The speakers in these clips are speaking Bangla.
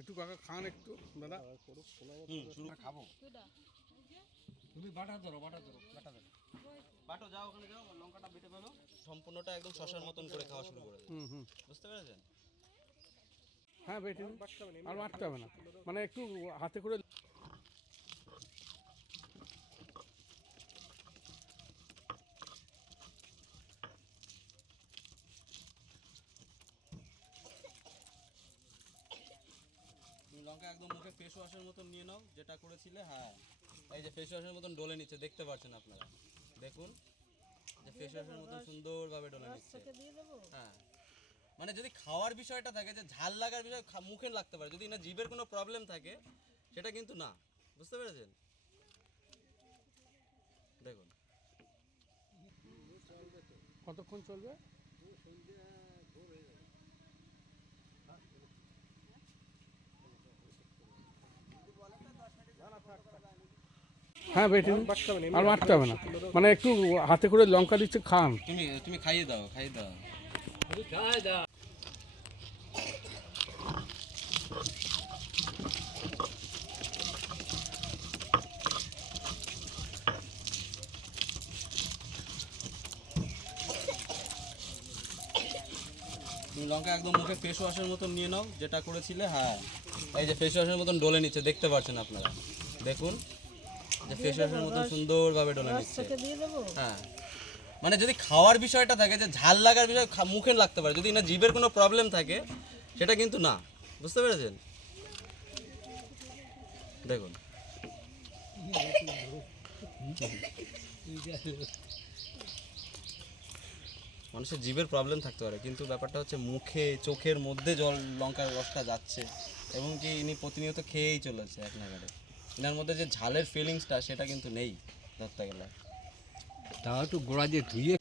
একটু কাকা খান একটু দাদা। খাবো। তুমি বাটা ধরো বাটো, যাও ওখানে যাও, লঙ্কাটা বেটে ফেলো, সম্পূর্ণটা একদম শশার মতন করে খাওয়া শুরু করে দেবে। বুঝতে পেরেছেন? হ্যাঁ বেটে আর মারতে হবে না, মানে একটু হাতে করে। তুমি লঙ্কা একদম মুখে ফেস ওয়াশের মতন নিয়ে নাও, যেটা করেছিলে। হ্যাঁ, এই যে ফেস ওয়াশের মতন ডলে নিচ্ছে, দেখতে পাচ্ছেন আপনারা, দেখুন যে ফেস ওয়াশের মতন সুন্দরভাবে ডলে নিচ্ছে। হ্যাঁ, মানে যদি খাওয়ার বিষয়টা থাকে, যে ঝাল লাগার বিষয় মুখে লাগতে পারে, যদি না জিভের কোনো প্রবলেম থাকে, সেটা কিন্তু না। বুঝতে পেরেছেন? দেখুন কতক্ষণ চলবে? হ্যাঁ বেটে আর মারতে হবে না, মানে একটু হাতে করে লঙ্কা দিচ্ছে, খান। তুমি খাইয়ে দাও। তুমি লঙ্কা একদম মুখে ফেস ওয়াশের মতন নিয়ে নাও, যেটা করেছিলে। হ্যাঁ, এই যে ফেস ওয়াশের মতন ডলে নিচ্ছে, দেখতে পাচ্ছেন আপনারা, দেখুন যে ফেস ওয়াশের মতন সুন্দরভাবে ডলে নিচ্ছে। হ্যাঁ, মানে যদি খাওয়ার বিষয়টা থাকে, যে ঝাল লাগার বিষয় মুখে লাগতে পারে, যদি না জিভের কোনো প্রবলেম থাকে, সেটা কিন্তু না। বুঝতে পেরেছেন? দেখুন মানুষের জিভের প্রবলেম থাকতে পারে, কিন্তু ব্যাপারটা হচ্ছে মুখে চোখের মধ্যে জল লঙ্কার রসটা যাচ্ছে, এবং কি ইনি প্রতিনিয়ত খেয়েই চলেছে এক নাগাড়ে। এনার মধ্যে যে ঝালের ফিলিংসটা, সেটা কিন্তু নেই ধরতে গেলে। তাও একটু গোড়া দিয়ে ধুয়ে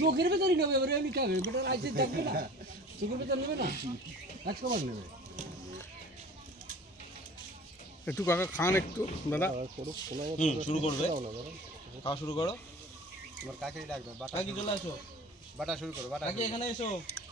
চোখের ভেতরই নেবে, এবারে আমি খাবে বেটা রাইতে থাকবে না, চোখের ভেতর নেবে না, 100 বার নেবে। একটু কাকা খান একটু দাদা। শুরু করবে, খাওয়া শুরু করো। তোমার কাকে ডাকবে? কাকি চলে আসো, বাটা শুরু করো, বাটা কাকি এখানে এসো।